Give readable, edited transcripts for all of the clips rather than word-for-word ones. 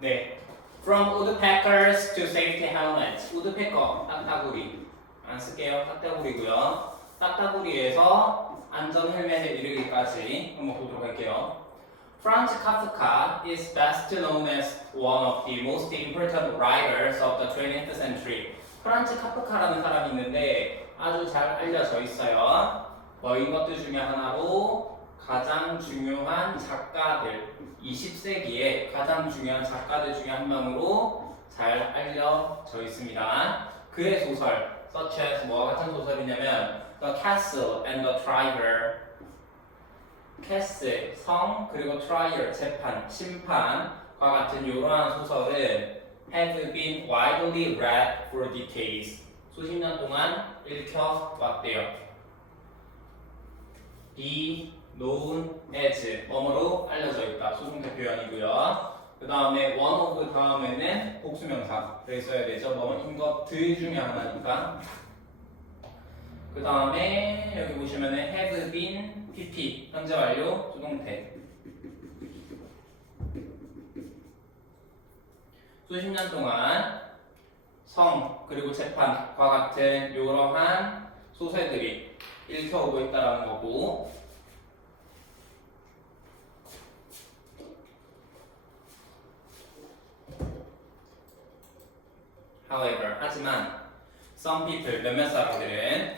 네. From woodpeckers to safety helmets. woodpecker, 딱따구리. 안 쓸게요. 딱따구리고요. 딱따구리에서 안전 헬멧에 이르기까지 한번 보도록 할게요. Franz Kafka is best known as one of the most important writers of the 20th century. 프란츠 카프카라는 사람이 있는데 아주 잘 알려져 있어요. 뭐인 것들 중에 하나로 가장 중요한 작가들, 20세기에 가장 중요한 작가들 중에 한 명으로 잘 알려져 있습니다. 그의 소설, such as 뭐와 같은 소설이냐면 The Castle and the Trial, 캐슬, 성, 그리고 트라이얼, 재판, 심판과 같은 이러한 소설은 have been widely read for decades. 수십 년 동안 읽혀왔대요. be known as, 뭐뭐로 알려져 있다. 수동태 표현이고요. 그 다음에 one of 다음에는 복수명사를 써야 되죠. 뭐뭐인 것들 중에 하나니까. 그 다음에 여기 보시면은 have been, pp, 현재 완료, 수동태. 수십 년 동안 성 그리고 재판과 같은 이러한 소설들이 읽혀오고 있다라는 거고. However, 하지만 some people, 몇몇 사람들은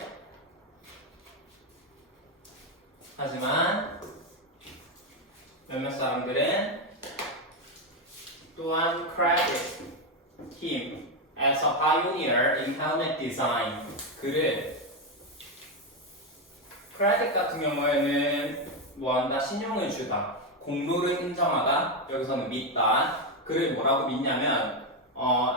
또한 credit him as a pioneer in helmet design. 그를 credit 같은 경우에는 뭐한다? 신용을 주다, 공로를 인정하다, 여기서는 믿다. 그를 뭐라고 믿냐면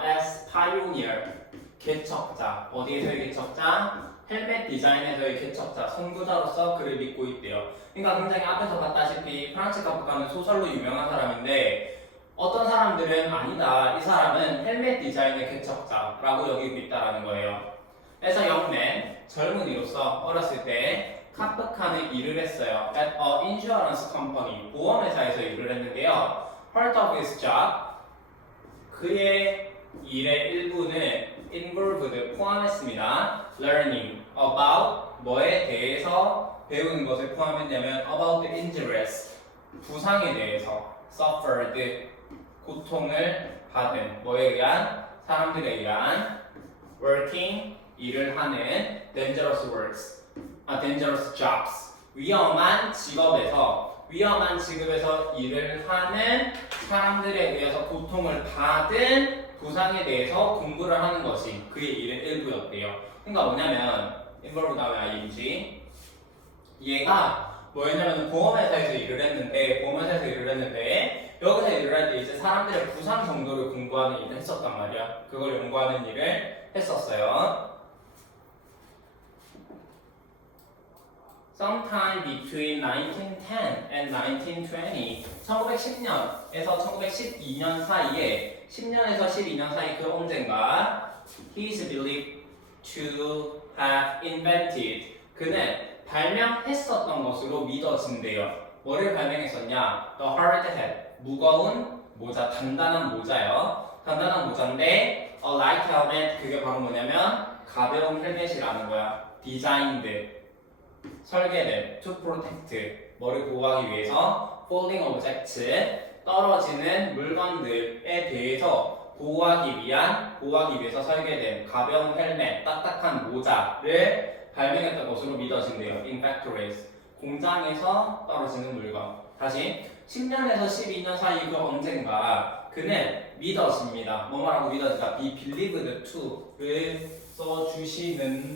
as pioneer, 개척자. 어디에서의 개척자? 헬멧 디자인에서의 개척자, 선구자로서 그를 믿고 있대요. 그러니까 굉장히 앞에서 봤다시피 프란츠 카프카는 소설로 유명한 사람인데 어떤 사람들은 아니다, 이 사람은 헬멧 디자인의 개척자라고 여기고 있다라는 거예요. 그래서 영맨, 젊은이로서 어렸을 때 카프카는 일을 했어요. at a insurance company, 보험회사에서 일을 했는데요. part of his job, 그의 일의 일부는 involved, 포함했습니다. learning about, 뭐에 대해서 배우는 것을 포함했냐면 about the injuries, 부상에 대해서, suffered, 고통을 받은, 뭐에 의한? 사람들에 의한, working, 일을 하는, dangerous works, dangerous jobs, 위험한 직업에서 일을 하는 사람들에 의해서 고통을 받은 부상에 대해서 공부를 하는 것이 그의 일의 일부였대요. 그러니까 뭐냐면 involve 다음에 ing, 얘가 뭐였냐면 보험회사에서 일을 했는데 여기서 일을 할 때 이제 사람들의 부상 정도를 공부하는 일을 했었단 말이야. 그걸 연구하는 일을 했었어요. Sometime between 1910 and 1920, 1910년에서 1912년 사이에, 10년에서 12년 사이 그 언젠가, he is believed to have invented, 그는 발명했었던 것으로 믿어진대요. 뭐를 발명했었냐? The hard hat, 무거운 모자, 단단한 모자요. 단단한 모자인데 a light helmet, 그게 바로 뭐냐면 가벼운 헬멧이라는 거야. designed, 설계된, to protect, 뭐를 보호하기 위해서, falling objects, 떨어지는 물건들에 대해서 보호하기 위해서 설계된 가벼운 헬멧, 딱딱한 모자를 발명했던 것으로 믿어진대요. in factories, 공장에서 떨어지는 물건. 다시 10년에서 12년 사이 그 언젠가 그는 믿어집니다. 뭐라고 믿어지다? be believed to를 써주시는데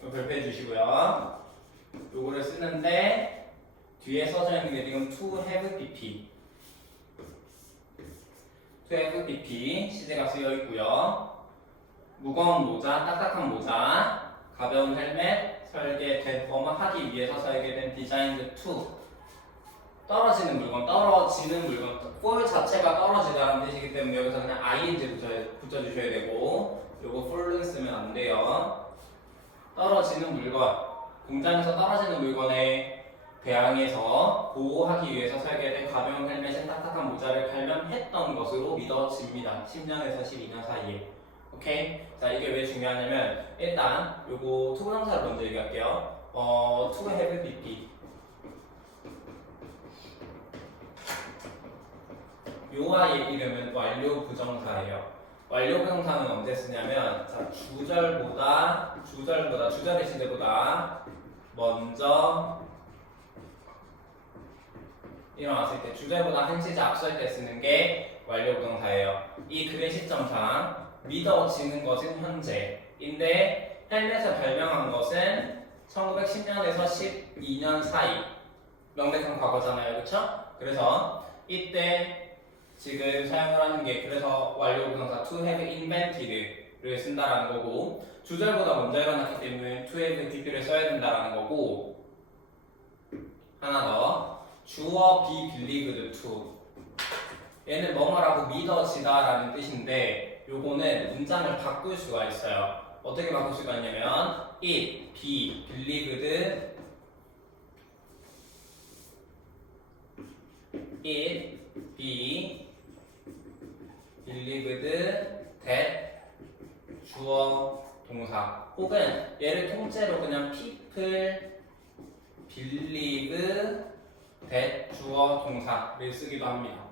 별표해 주시고요. 요거를 쓰는데 뒤에 써져 있는 게 지금 to have bp, 시제가 쓰여 있고요. 무거운 모자, 딱딱한 모자, 가벼운 헬멧, 설계된, 하기 위해서 설계된 designed to, 떨어지는 물건, for 자체가 떨어지다라는 뜻이기 때문에 여기서 그냥 ing 붙여주셔야 되고, 요거 fall은 쓰면 안 돼요. 떨어지는 물건, 공장에서 떨어지는 물건에 대항해서 보호하기 위해서 설계된 가벼운 헬멧은 딱딱한 모자를 발명했던 것으로 믿어집니다. 10년에서 12년 사이에. 오케이? 자, 이게 왜 중요하냐면 일단 요거 투부정사를 먼저 얘기할게요. to have BP. 요아의 이름은 완료 부정사예요. 완료 부정사는 언제 쓰냐면 자, 주절의 시제보다 먼저 일어났을 때 주절보다 한 시제 앞설 때 쓰는 게 완료 부정사예요. 이 글의 시점상 믿어지는 것은 현재인데 헬멧을 발명한 것은 1910년에서 12년 사이 명백한 과거잖아요. 그렇죠? 그래서 이때 지금 사용을 하는 게 그래서 완료 부정사 to have invented를 쓴다라는 거고 주절보다 먼저 일어났기 때문에 to have BP를 써야 된다라는 거고 하나 더 주어 be believed to 얘는 뭐뭐라고 믿어지다라는 뜻인데 요거는 문장을 바꿀 수가 있어요. 어떻게 바꿀 수가 있냐면 it be believed it be believed that 주어 동사 혹은 얘를 통째로 그냥 people believe that 주어 동사를 쓰기도 합니다.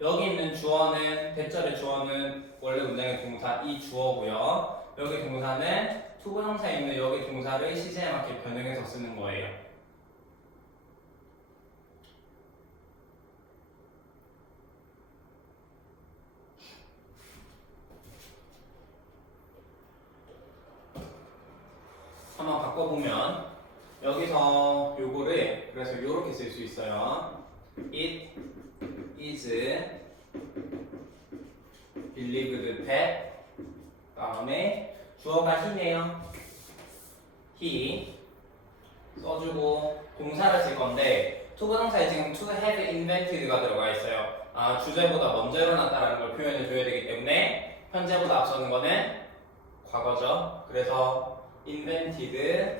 여기 있는 주어는 대절의 주어는 원래 문장의 동사 이 주어고요. 여기 동사는 투부정사에 있는 여기 동사를 시제에 맞게 변형해서 쓰는 거예요. 한번 바꿔보면 여기서 요거를 그래서 요렇게 쓸 수 있어요. It is believed that 다음에 주어가 he네요. he 써주고 동사를 쓸 건데 투부정사에 지금 to have invented가 들어가 있어요. 아 주제보다 먼저 일어났다라는 걸 표현해 줘야 되기 때문에 현재보다 앞서는 거는 과거죠. 그래서 invented the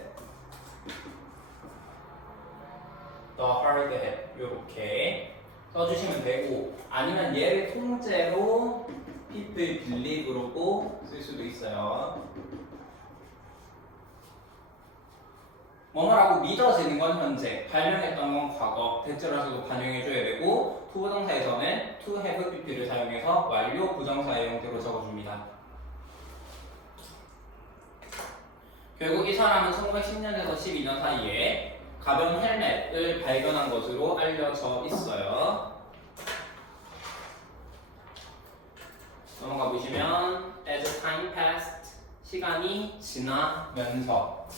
hard hat 요렇게 써주시면 되고 아니면 얘를 통째로 people believe로도 쓸 수도 있어요. 뭐뭐라고 믿어지는 건 현재, 발명했던 건 과거, 대절에서도 반영해줘야 되고 투부정사에서는 to have pp를 사용해서 완료 부정사의 형태로 적어줍니다. 결국 이 사람은 1910년에서 12년 사이에 가벼운 헬멧을 발견한 것으로 알려져 있어요. 넘어가 보시면 as time passed 시간이 지나면서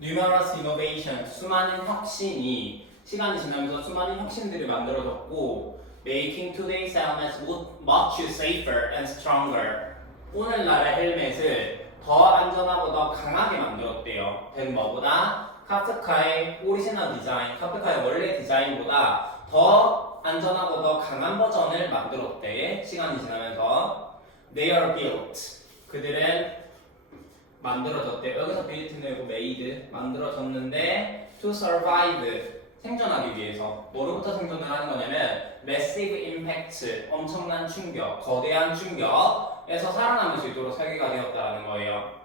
numerous innovation 수많은 혁신이 시간이 지나면서 수많은 혁신들이 만들어졌고 making today's helmets much safer and stronger 오늘날의 헬멧을 더 안전하고 더 강하게 만들었대요. 된 뭐보다? 카프카의 오리지널 디자인, 카프카의 원래 디자인보다 더 안전하고 더 강한 버전을 만들었대. 시간이 지나면서 they are built 그들은 만들어졌대. 여기서 built는 아니고 made 만들어졌는데 to survive 생존하기 위해서 뭐로부터 생존을 하는 거냐면 massive impact 엄청난 충격, 거대한 충격에서 살아남을 수 있도록 설계가 되었다는 거예요.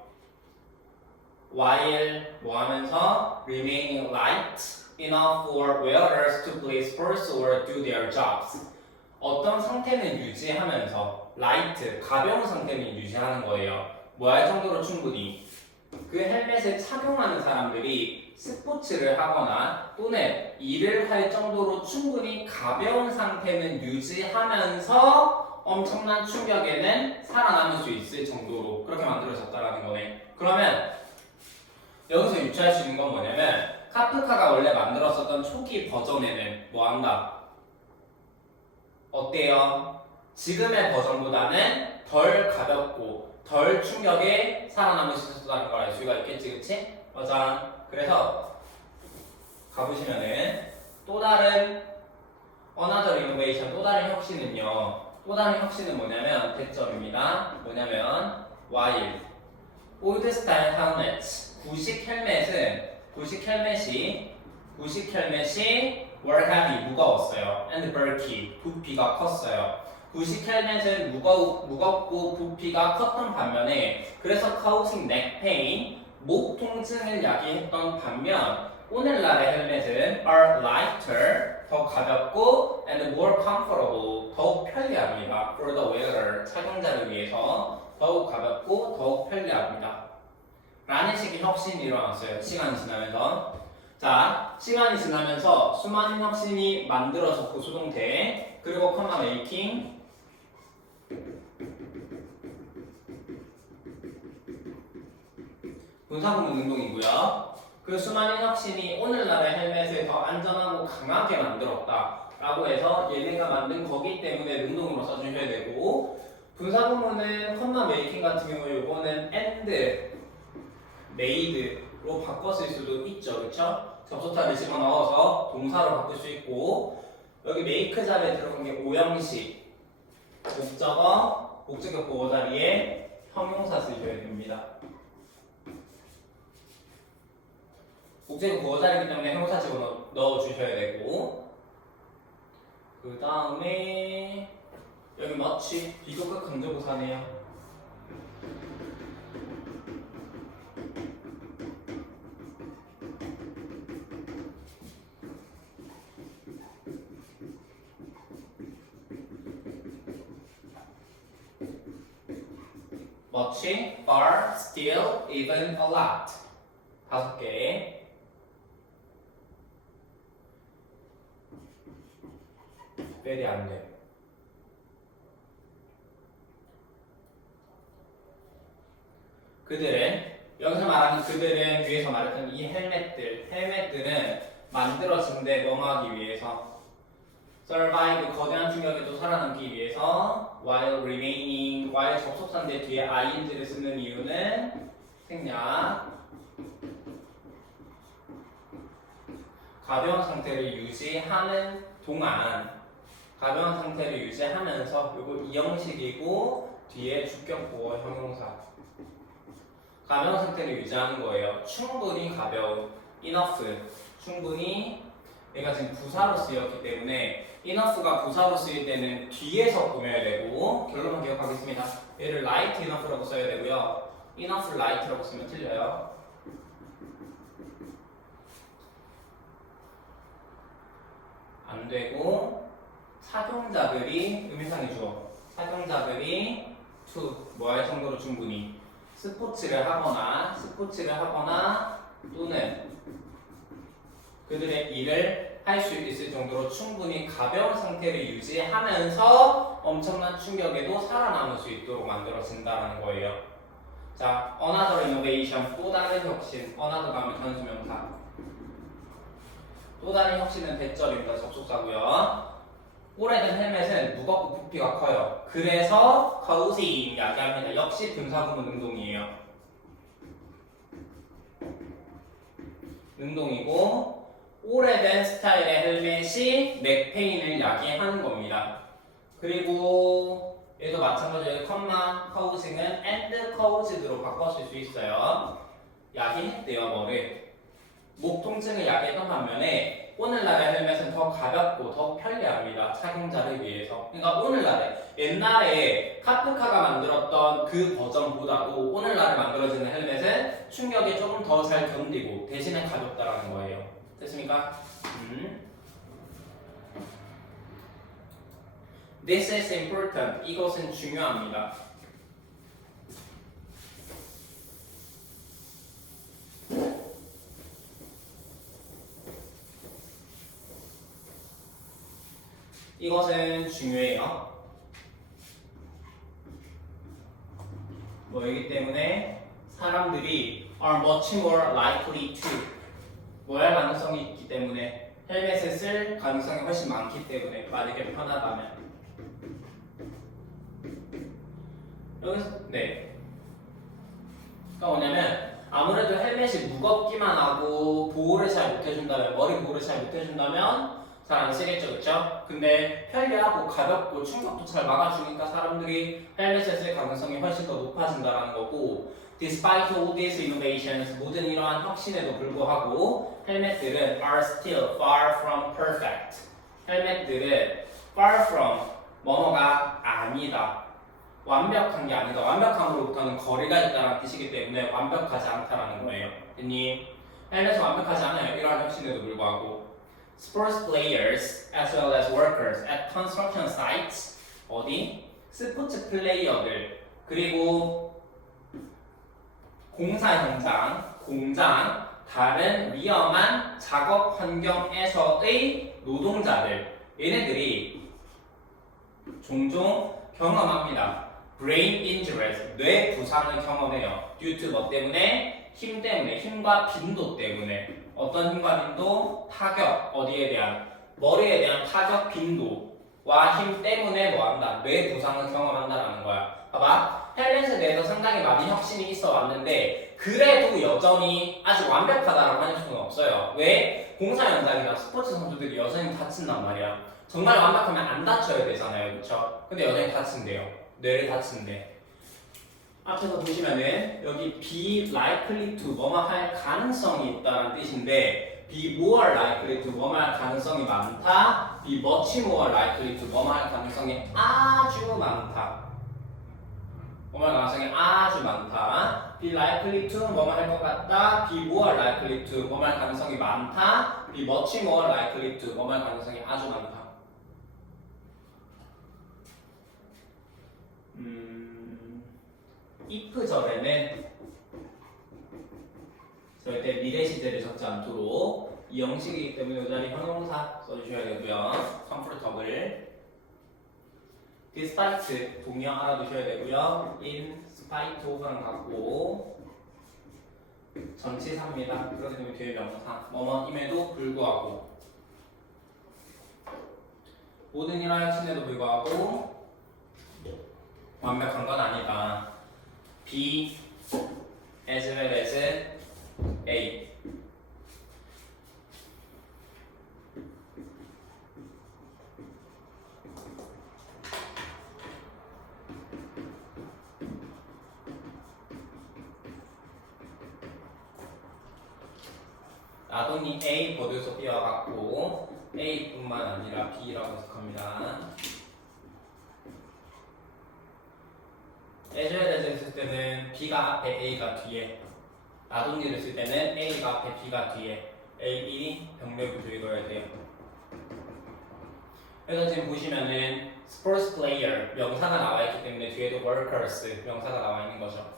while 뭐 하면서 remaining light enough for wearers to please pursue do their jobs 어떤 상태는 유지하면서 light 가벼운 상태는 유지하는 거예요. 뭐 할 정도로 충분히 그 헬멧을 착용하는 사람들이 스포츠를 하거나 또는 일을 할 정도로 충분히 가벼운 상태는 유지하면서 엄청난 충격에는 살아남을 수 있을 정도로 그렇게 만들어졌다라는 거네. 그러면 여기서 유추할 수 있는 건 뭐냐면 카프카가 원래 만들었었던 초기 버전에는 뭐 한다? 어때요? 지금의 버전보다는 덜 가볍고 덜 충격에 살아남을 수 있었다는 걸 알 수가 있겠지, 그치? 맞아. 그래서 가보시면은 또 다른 another innovation, 또 다른 혁신은요. 또 다른 혁신은 뭐냐면 대점입니다. 뭐냐면 while old style helmets 구식 헬멧이 were heavy 무거웠어요. and bulky 부피가 컸어요. 구식 헬멧은 무겁고 부피가 컸던 반면에 그래서 causing neck pain 목 통증을 야기했던 반면 오늘날의 헬멧은 are lighter 더 가볍고 and more comfortable 더욱 편리합니다. for the wearer 착용자를 위해서 더욱 가볍고 더욱 편리합니다. 라는 식의 혁신이 일어났어요. 시간이 지나면서. 자, 시간이 지나면서 수많은 혁신이 만들어졌고 수동태 그리고 컴마 메이킹 분사구문 능동이고요. 그 수많은 혁신이 오늘날의 헬멧을 더 안전하고 강하게 만들었다 라고 해서 얘네가 만든 거기 때문에 능동으로 써주셔야 되고 분사구문은 컴마 메이킹 같은 경우에 요거는 and, made로 바꿔 쓸 수도 있죠. 그쵸? 접속사를 집어넣어서 동사로 바꿀 수 있고 여기 make 자리에 들어간 게 오형식 목적어 보호 자리에 형용사 쓰셔야 됩니다. 목적어 보호 자리이기 때문에 형용사 집어넣어 주셔야 되고 그 다음에 여기 much 비교급 강조부사네요. much, far, still, even, a lot 5개 very 안 돼. 여기서 말하는 그들은 위에서 말했던 이 헬멧들은 만들어진데 뭐 하기 위해서 survive 거대한 충격에도 살아남기 위해서 while remaining while 접속사인데 뒤에 ing를 쓰는 이유는 생략 가벼운 상태를 유지하는 동안 가벼운 상태를 유지하면서 요거 이 형식이고 뒤에 주격 보호 형용사 가벼운 상태를 유지하는 거예요. 충분히 가벼운 enough 충분히 얘가 지금 부사로 쓰였기 때문에 enough가 부사로 쓰일 때는 뒤에서 꾸며야 되고 결론만 기억하겠습니다. 얘를 light enough라고 써야 되고요. enough light라고 쓰면 틀려요. 안 되고 착용자들이 의미상의 주어 착용자들이 to 뭐 할 정도로 충분히 스포츠를 하거나 또는 그들의 일을 할 수 있을 정도로 충분히 가벼운 상태를 유지하면서 엄청난 충격에도 살아남을 수 있도록 만들어진다는 거예요. 자, another innovation 또 다른 혁신 another 가면 단수명사 또 다른 혁신은 대절입니다. 접속사고요. 오래된 헬멧은 무겁고 부피가 커요. 그래서 causing 야기합니다. 역시 분사구문 능동이에요. 능동이고 오래된 스타일의 헬멧이 넥페인을 야기하는 겁니다. 그리고 얘도 마찬가지로 컴마 causing은 and caused로 바꿨을 수 있어요. 야기했대요. 뭐를 목 통증을 야기했던 반면에 오늘날의 헬멧은 더 가볍고 더 편리합니다. 착용자를 위해서. 그러니까 오늘날에 옛날에 카프카가 만들었던 그 버전보다도 오늘날에 만들어지는 헬멧은 충격이 조금 더 잘 견디고 대신에 가볍다라는 거예요. 됐습니까? This is important. 이것은 중요합니다. 이것은 중요해요. 뭐이기 때문에 사람들이 are much more likely to 뭐 할 가능성이 있기 때문에 헬멧을 쓸 가능성이 훨씬 많기 때문에 만약에 편하다면 여기서 네 그러니까 뭐냐면 아무래도 헬멧이 무겁기만 하고 보호를 잘 못해준다면 머리 보호를 잘 못해준다면 잘 안 쓰겠죠, 그쵸? 근데 편리하고 가볍고 충격도 잘 막아주니까 사람들이 헬멧을 쓸 가능성이 훨씬 더 높아진다는 거고, Despite all these innovations, 모든 이러한 혁신에도 불구하고 헬멧들은 are still far from perfect. 헬멧들은 far from 뭐뭐가 아니다. 완벽한 게 아니다. 완벽함으로부터는 거리가 있다는 뜻이기 때문에 완벽하지 않다라는 거예요. 됐니? 헬멧은 완벽하지 않아요. 이러한 혁신에도 불구하고. Sports players as well as workers at construction sites 어디? 스포츠 플레이어들 그리고 공사 현장, 공장, 다른 위험한 작업 환경에서의 노동자들 얘네들이 종종 경험합니다. Brain injuries, 뇌 부상을 경험해요. due to 뭐 때문에? 힘 때문에, 힘과 빈도 때문에. 어떤 힘과 빈도? 타격, 어디에 대한? 머리에 대한 타격 빈도와 힘 때문에 뭐한다? 뇌 부상을 경험한다라는 거야. 봐봐, 헬멧에 대해서 상당히 많은 혁신이 있어 왔는데 그래도 여전히 아직 완벽하다라고 할 수는 없어요. 왜? 공사 현장이나 스포츠 선수들이 여전히 다친단 말이야. 정말 완벽하면 안 다쳐야 되잖아요, 그렇죠? 근데 여전히 다친대요. 뇌를 다친대. 앞에서 보시면은 여기 be likely to 뭐뭐 할 가능성이 있다는 뜻인데 be more likely to 뭐뭐 할 가능성이 많다. be much more likely to 뭐뭐 할 가능성이 아주 많다. 뭐뭐 할 가능성이 아주 많다. be likely to 뭐뭐 할 것 같다. be more likely to 뭐뭐 할 가능성이 많다. be much more likely to 뭐뭐 할 가능성이 아주 많다. if절에는 절대 미래 시제를 적지 않도록 이 형식이기 때문에 이 자리 형용사 써주셔야 되고요. comfortable, despite 동의어 알아두셔야 되고요. in spite of랑 같고 전치사입니다. 그렇기 때문에 뒤에 명사 뭐뭐임에도 불구하고 모든 일화 혁신에도 불구하고 완벽한 건 아니다. B as well as A. 아동이 A 버드에서 B와 같고 A뿐만 아니라 B라고 해석합니다. as well as 했을 때는 B가 앞에 A가 뒤에 나돈니를 쓸 때는 A가 앞에 B가 뒤에 A, B 병렬 구조 이뤄야 돼요. 그래서 지금 보시면은 sports player 명사가 나와 있기 때문에 뒤에도 workers 명사가 나와 있는 거죠.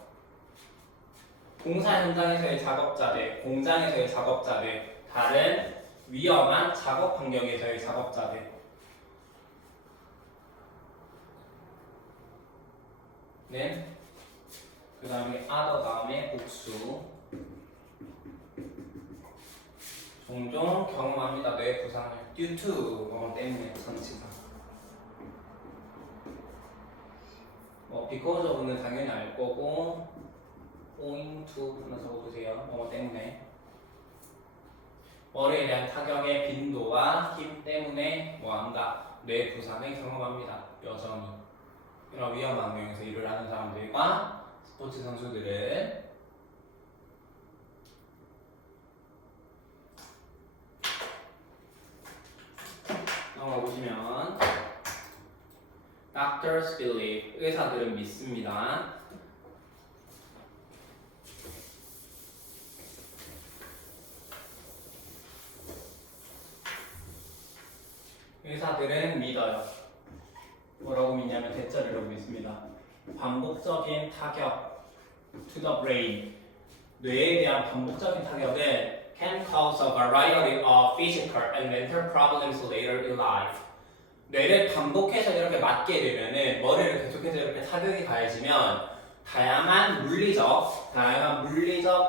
공사 현장에서의 작업자들, 공장에서의 작업자들, 다른 위험한 작업 환경에서의 작업자들. 네. 그 다음에 other 다음에 복수. 종종 경험합니다. 뇌 부상을 due to 뭐 때문에 전치사. 뭐 because of는 당연히 알 거고 owing to 하나 적어두세요. 뭐 때문에 머리에 대한 타격의 빈도와 힘 때문에 뭐한다. 뇌 부상을 경험합니다. 여전히 이런 위험한 환경에서 일을 하는 사람들과 스포츠 선수들은 넘어가 보시면 Doctors believe 의사들은 믿습니다. 의사들은 믿어요. 뭐라고 믿냐면 대절이라고 믿습니다. 반복적인 타격 to the brain 뇌에 대한 반복적인 타격은 can cause a variety of physical and mental problems later in life. 뇌를 반복해서 이렇게 맞게 되면은 머리를 계속해서 이렇게 타격이 가해지면 다양한 물리적,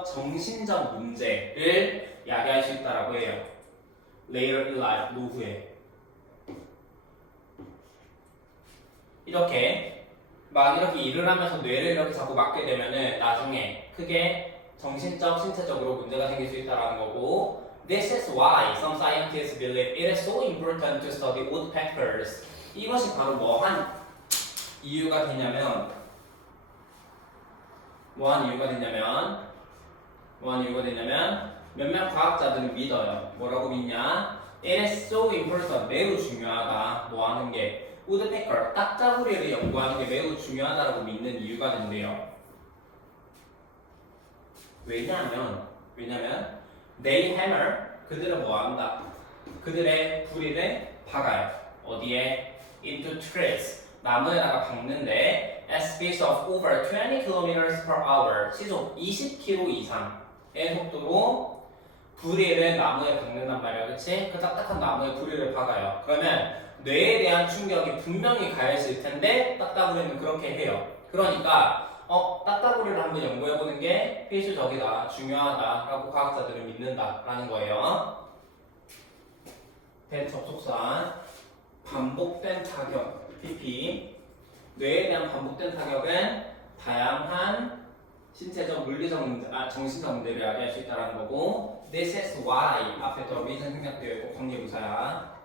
정신적 문제를 야기할 수 있다라고 해요. later in life 노후에. 이렇게 막 이렇게 일을 하면서 뇌를 이렇게 자꾸 맞게 되면은 나중에 크게 정신적, 신체적으로 문제가 생길 수 있다라는 거고 This is why some scientists believe it is so important to study woodpeckers. 이것이 바로 뭐한 이유가 되냐면 몇몇 과학자들은 믿어요. 뭐라고 믿냐? It is so important. 매우 중요하다. 뭐 하는 게? woodpecker, 딱따구리를 연구하는 게 매우 중요하다고 믿는 이유가 된대요. 왜냐면 they hammer, 그들은 뭐 한다? 그들의 부리를 박아요. 어디에? into trees, 나무에다가 박는데 at speeds of over 20 km per hour, 시속 20km 이상의 속도로 부리를 나무에 박는단 말이야, 그치? 그 딱딱한 나무에 부리를 박아요. 그러면 뇌에 대한 충격이 분명히 가해질 텐데 딱따구리는 그렇게 해요. 그러니까 딱따구리를 한번 연구해보는 게 필수적이다, 중요하다라고 과학자들은 믿는다라는 거예요. 대접촉사, 반복된 타격, PP. 뇌에 대한 반복된 타격은 다양한 신체적, 물리적 문제, 정신적 문제를 야기할 수 있다는 거고, This is why 앞에 더 reason 생략되어 있고 관계부사야.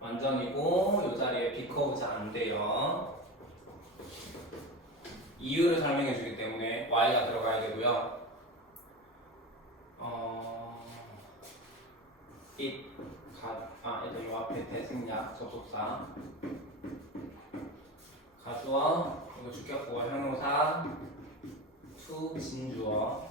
완전이고 이 자리에 because 안 돼요. 이유를 설명해 주기 때문에 y가 들어가야 되고요. 일단 요 앞에 대생략 접속사 가주어, 이거 주격보어 형용사, to 진주어.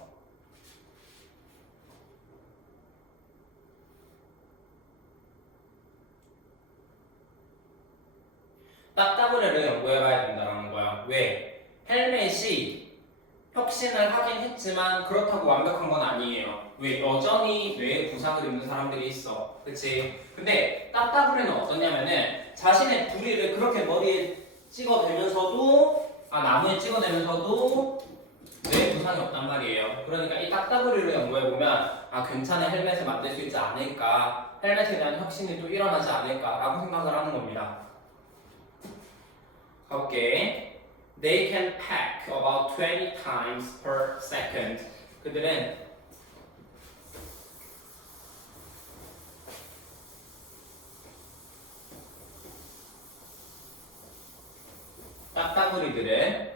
딱따구리를 연구해봐야 된다는 거야. 왜? 헬멧이 혁신을 하긴 했지만 그렇다고 완벽한 건 아니에요. 왜? 여전히 뇌에 부상을 입는 사람들이 있어. 그치? 근데 딱따구리는 어떠냐면은 자신의 부리를 그렇게 머리에 찍어대면서도 나무에 찍어대면서도 뇌에 부상이 없단 말이에요. 그러니까 이 딱따구리를 연구해보면 괜찮은 헬멧을 만들 수 있지 않을까, 헬멧에 대한 혁신이 또 일어나지 않을까라고 생각을 하는 겁니다. 가볼게. They can pack about 20 times per second. 그들은 딱따구리들은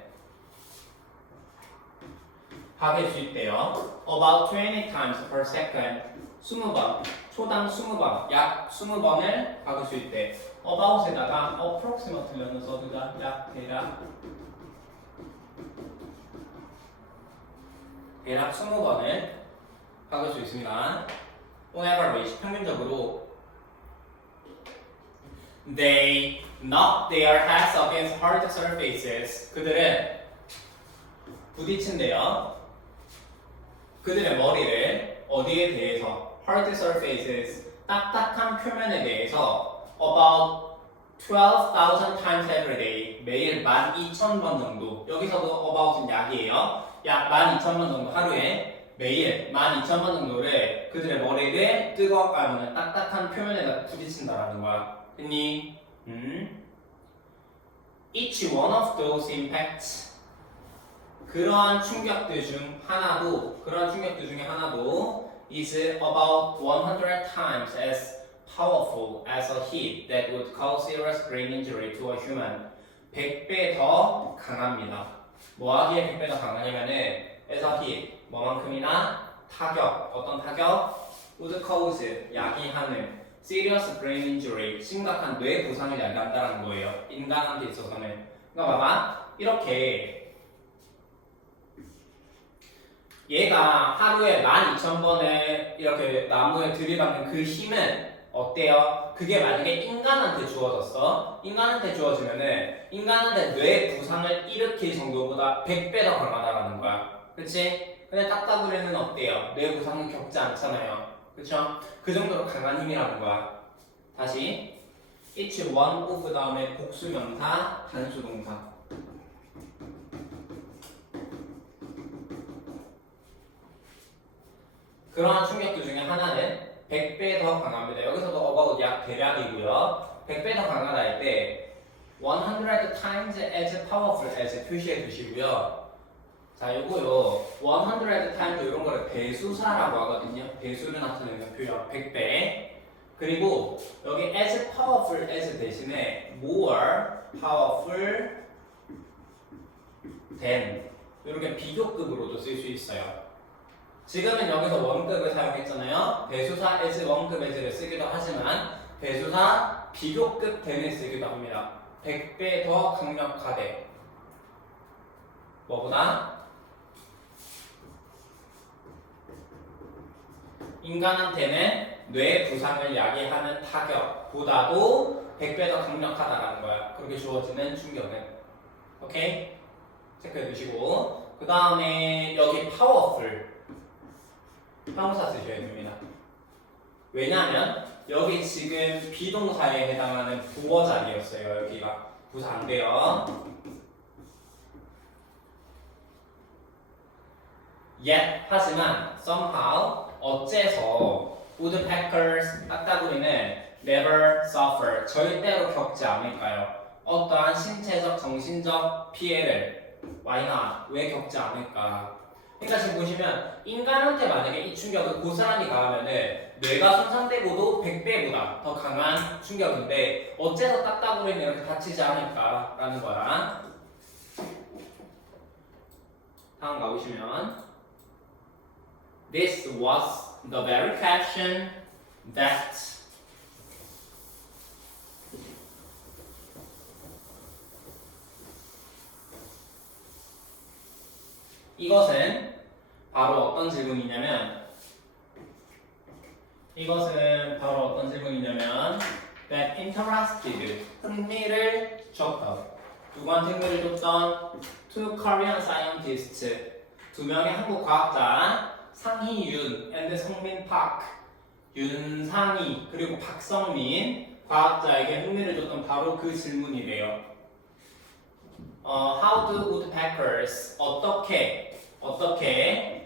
박을 수 있대요. About 20 times per second. 20번, 초당 20번, 약 20번을 박을 수 있대. about에다가 approximate를 써두자. 약 대략 20번을 박을 수 있습니다. On average, 평균적으로 They knock their heads against hard surfaces. 그들은 부딪힌대요. 그들의 머리를 어디에 대해서? hard surfaces, 딱딱한 표면에 대해서 about 12,000 times every day, 매일 12,000번 정도. 여기서도 about은 약이에요. 약 12,000번 정도 하루에 매일 12,000번 정도를 그들의 머리를 딱딱한 표면에다 부딪힌다라는 거야. 됐니? Each one of those impacts, 그러한 충격들 중에 하나도 is about 100 times as powerful as a hit that would cause serious brain injury to a human. 100배 더 강합니다. 뭐하기에 100배 더 강하냐면은 as a hit, 뭐만큼이나 타격, 어떤 타격? would cause, 야기하는 serious brain injury, 심각한 뇌 부상을 야기한다는 거예요. 인간한테 있어서는. 그러니까 봐봐, 이렇게 얘가 하루에 12,000번을 이렇게 나무에 들이박는 그 힘은 어때요? 그게 만약에 인간한테 주어졌어. 인간한테 주어지면은 인간한테 뇌 부상을 일으킬 정도보다 100배 더 강하다라는 거야. 그치? 근데 딱따구리는 어때요? 뇌 부상은 겪지 않잖아요. 그쵸? 그 정도로 강한 힘이라는 거야. 다시 each one of 다음에 복수명사, 단수동사. 그러한 충격들 중에 하나는 100배 더 강합니다. 여기서도 about 약 대략이고요. 100배 더 강하다 할 때 100 times as powerful as 표시해 두시고요. 자, 요거요. 100 times 이런 거를 배수사라고 하거든요. 배수를 나타내는 표현 100배. 그리고 여기 as powerful as 대신에 more powerful than 이렇게 비교급으로도 쓸 수 있어요. 지금은 여기서 원급을 사용했잖아요. 배수사 as 원급 as를 쓰기도 하지만 배수사 비교급 than을 쓰기도 합니다. 100배 더 강력하대. 뭐보다? 인간한테는 뇌 부상을 야기하는 타격보다도 100배 더 강력하다라는 거야. 그렇게 주어지는 충격은. 오케이? 체크해 두시고. 그 다음에 여기 powerful 형사 쓰셔야 됩니다. 왜냐하면 여기 지금 비동사에 해당하는 부어 자리였어요. 여기가 부사 안 돼요. Yet 하지만 somehow 어째서 woodpeckers 딱따구리는 never suffer 절대로 겪지 않을까요? 어떠한 신체적 정신적 피해를 why not? 왜 겪지 않을까? 그러니까 지금 보시면 인간한테 만약에 이 충격을 고스란히 가하면은 뇌가 손상되고도 100배보다 더 강한 충격인데 어째서 딱따구리는 이렇게 다치지 않을까라는 거야. 다음 가보시면 This was the very question that 이것은 바로 어떤 질문이냐면 that interested 흥미를 줬던 누구한테 흥미를 줬던 two Korean scientists 두 명의 한국 과학자 상희윤 and 성민 팍 윤상희 그리고 박성민 과학자에게 흥미를 줬던 바로 그 질문이래요. How do woodpeckers 어떻게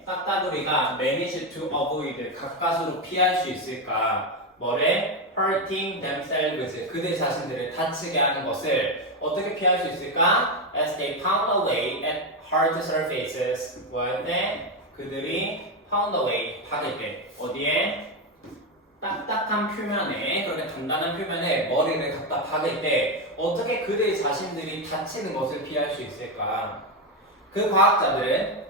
딱따구리가 manage to avoid 가까스로 피할 수 있을까? 뭐래? hurting themselves 그들 자신들을 다치게 하는 것을 어떻게 피할 수 있을까? As they pound away at hard surfaces 뭐였대? 그들이 pound away 박을 때 어디에? 딱딱한 표면에 그렇게 단단한 표면에 머리를 갖다 박을 때 어떻게 그들 자신들이 다치는 것을 피할 수 있을까? 그 과학자들은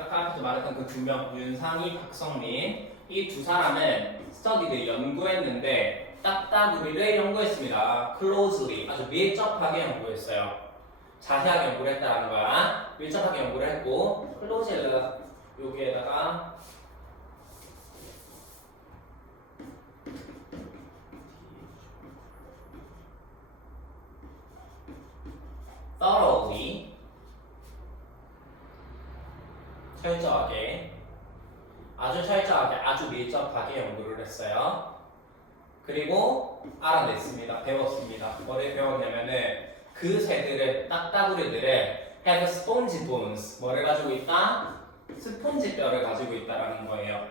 아까 앞에서 말했던 그 두 명 윤상희, 박성민 이 두 사람은 스터디를 연구했는데 딱따구리를 연구했습니다. closely 아주 밀접하게 연구했어요. 자세하게 연구를 했다는 거야. 밀접하게 연구를 했고 close에다가 여기에다가 thoroughly 철저하게 아주 밀접하게 연구를 했어요. 그리고 알아냈습니다. 배웠습니다. 뭐를 배웠냐면은 그 새들의 딱따구리들의 have spongy bones 뭐를 가지고 있다? 스폰지 뼈를 가지고 있다라는 거예요.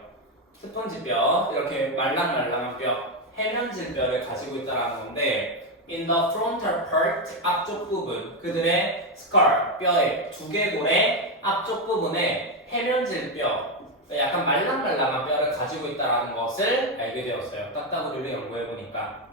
스폰지 뼈 이렇게 말랑말랑한 뼈 해면질 뼈를 가지고 있다라는 건데 in the frontal part 앞쪽 부분 그들의 skull 뼈의 두개골의 앞쪽 부분에 해면질 뼈 약간 말랑말랑한 뼈를 가지고 있다는 것을 알게 되었어요. 딱따구리를 연구해보니까.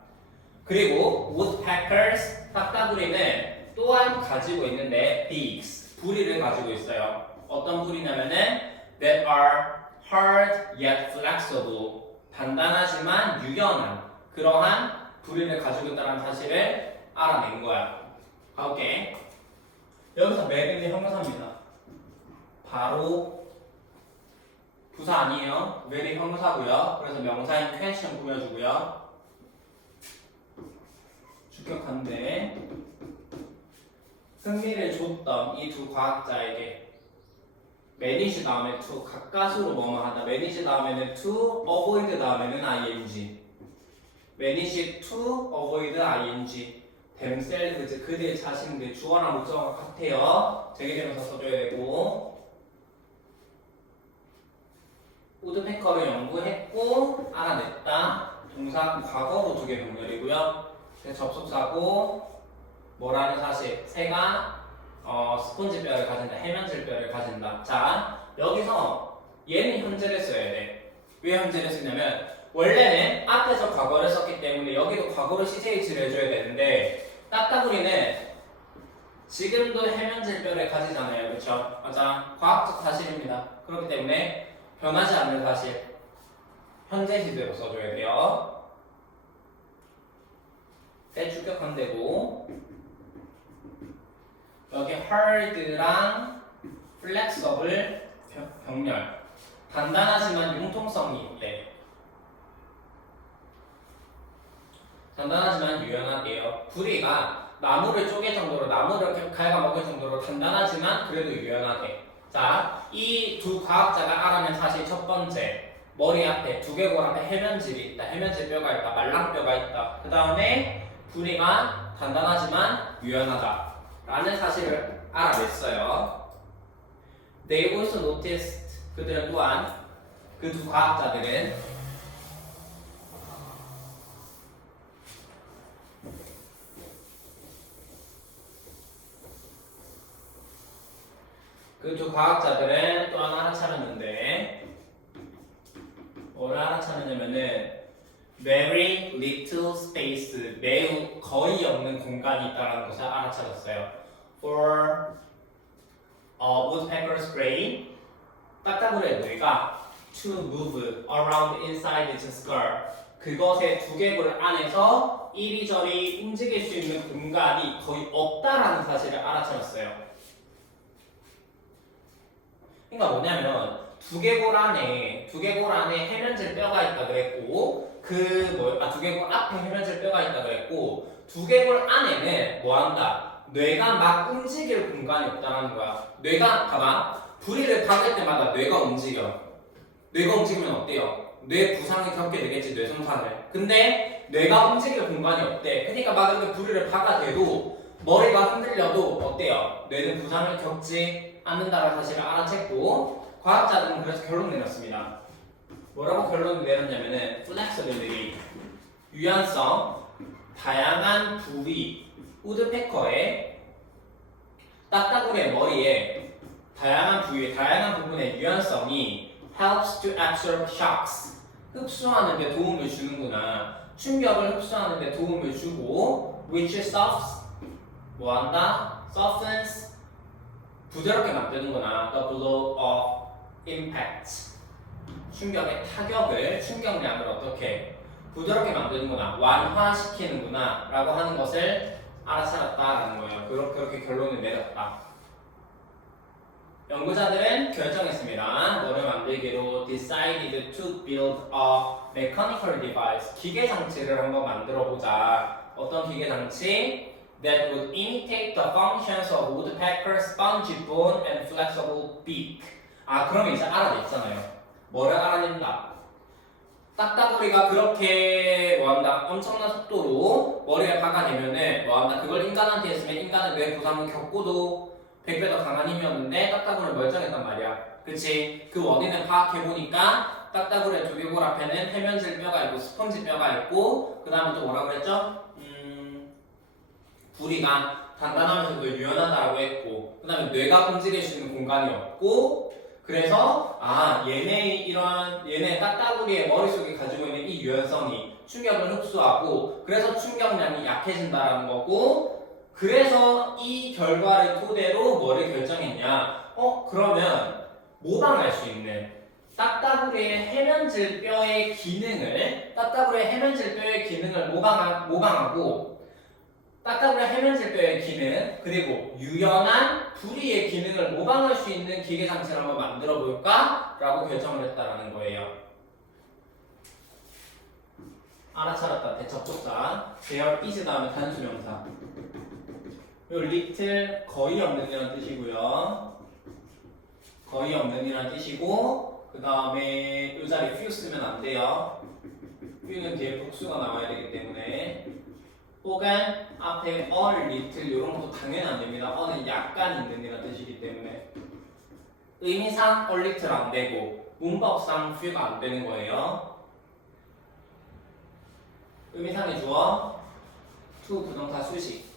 그리고 woodpeckers 딱따구리는 또한 가지고 있는데 beaks 부리를 가지고 있어요. 어떤 부리냐면은 that are hard yet flexible 단단하지만 유연한 그러한 부리를 가지고 있다는 사실을 알아낸 거야. 가볼게. 여기서 메릴이 형용사입니다. 바로 부사 아니에요. 메리 형용사고요. 그래서 명사인 question 꾸며주고요. 주격한데 흥미를 줬던 이 두 과학자에게 manage 다음에 to 가까스로 뭐뭐 하다. manage 다음에는 to, avoid 다음에는 ing. manage to, avoid ing. themselves 그들 자신들 주어나 목적어가 같아요. 제기되면서 써줘야 되고. 우드페커를 연구했고 알아냈다. 동사 과거로 두 개 병렬이고요. 접속사고 뭐라는 사실 새가 스폰지뼈를 가진다, 해면질뼈를 가진다. 자, 여기서 얘는 현재를 써야 돼. 왜 현재를 쓰냐면 원래는 앞에서 과거를 썼기 때문에 여기도 과거로 CCH를 해줘야 되는데 딱따구리는 지금도 해면질뼈를 가지잖아요. 그렇죠? 맞아. 과학적 사실입니다. 그렇기 때문에 변하지 않는 사실 현재 시제로 써줘야 돼요. 대주격한 되고 여기 hard랑 flexible 병렬 단단하지만 융통성이 있대. 단단하지만 유연하대요. 부리가 나무를 쪼갤 정도로 나무를 이렇게 갉아먹을 정도로 단단하지만 그래도 유연하대. 자, 이 두 과학자가 알아낸 사실 첫 번째 머리 앞에 두개골 앞에 해면질이 있다. 해면질뼈가 있다. 말랑뼈가 있다. 그 다음에 부리가 단단하지만 유연하다 라는 사실을 알아냈어요. They also noticed 그들은 또한 그 두 과학자들은 그 두 과학자들은 또 하나 알아차렸는데 뭐를 알아차렸냐면은 very little space 매우 거의 없는 공간이 있다는 것을 알아차렸어요. For woodpecker's brain 딱따구리의 뇌가 to move around inside its skull 그것의 두개골 안에서 이리저리 움직일 수 있는 공간이 거의 없다라는 사실을 알아차렸어요. 그러니까 뭐냐면 두개골 안에 해면질 뼈가 있다 그랬고 두개골 앞에 해면질 뼈가 있다 그랬고 두개골 안에는 뭐 한다? 뇌가 막 움직일 공간이 없다는 거야. 뇌가 봐봐. 부리를 박을 때마다 뇌가 움직여. 뇌가 움직이면 어때요? 뇌 부상을 겪게 되겠지, 뇌 손상을. 근데 뇌가 움직일 공간이 없대. 그러니까 막 이렇게 부리를 박아대도 머리가 흔들려도 어때요? 뇌는 부상을 겪지 않는다는 사실을 알아챘고 과학자들은 그래서 결론 내렸습니다. 뭐라고 결론을 내렸냐면은 flexibility, 유연성, 다양한 부위, 우드페커의 딱따구리의 머리에 다양한 부위, 다양한 부분의 유연성이 helps to absorb shocks, 흡수하는 데 도움을 주는구나. 충격을 흡수하는 데 도움을 주고 which softens, 뭐한다? softens, 부드럽게 만드는구나. The blow of impact, 충격의 타격을, 충격량을 어떻게 부드럽게 만드는구나, 완화시키는구나 라고 하는 것을 알아차렸다라는 거예요. 그렇게 결론을 내렸다. 연구자들은 결정했습니다. 뭐를 만들기로 decided to build a mechanical device, 기계 장치를 한번 만들어 보자. 어떤 기계 장치? That would imitate the functions of woodpecker's spongy bone and flexible beak. 그러면 이제 알아냈잖아요. 뭐를 알아낸다? 딱따구리가 그렇게 뭐한다? 엄청난 속도로 머리에 박아내면은 뭐한다? 그걸 인간한테 했으면 인간은 뇌 부상을 겪고도 100배 더 강한 힘이었는데 딱따구리는 멀쩡했단 말이야. 그치? 그 원인을 파악해보니까 딱따구리의 두개골 앞에는 해면질 뼈가 있고 스펀지 뼈가 있고 그 다음에 또 뭐라고 그랬죠? 부리가 단단하면서도 유연하다라고 했고 그 다음에 뇌가 움직일 수 있는 공간이 없고 그래서 얘네 딱따구리의 머릿속에 가지고 있는 이 유연성이 충격을 흡수하고 그래서 충격량이 약해진다라는 거고 그래서 이 결과를 토대로 뭐를 결정했냐? 그러면 모방할 수 있는 딱따구리의 해면질 뼈의 기능을 모방하고 딱따구리의 해면질뼈의 기능 그리고 유연한 부리의 기능을 모방할 수 있는 기계 장치를 한번 만들어 볼까? 라고 결정을 했다라는 거예요. 알아차렸다. 대접속사. There is 다음에 단수명사. 요 little 거의 없는 이란 뜻이고요. 거의 없는 이란 뜻이고 그 다음에 이 자리 few 쓰면 안 돼요. few는 뒤에 복수가 나와야 되기 때문에 혹은 앞에 a little 이런 것도 당연히 안 됩니다. 어는 약간 있는 이란 뜻이기 때문에 의미상 a little 안 되고 문법상 few가 안 되는 거예요. 의미상의 주어 to 부동사 수식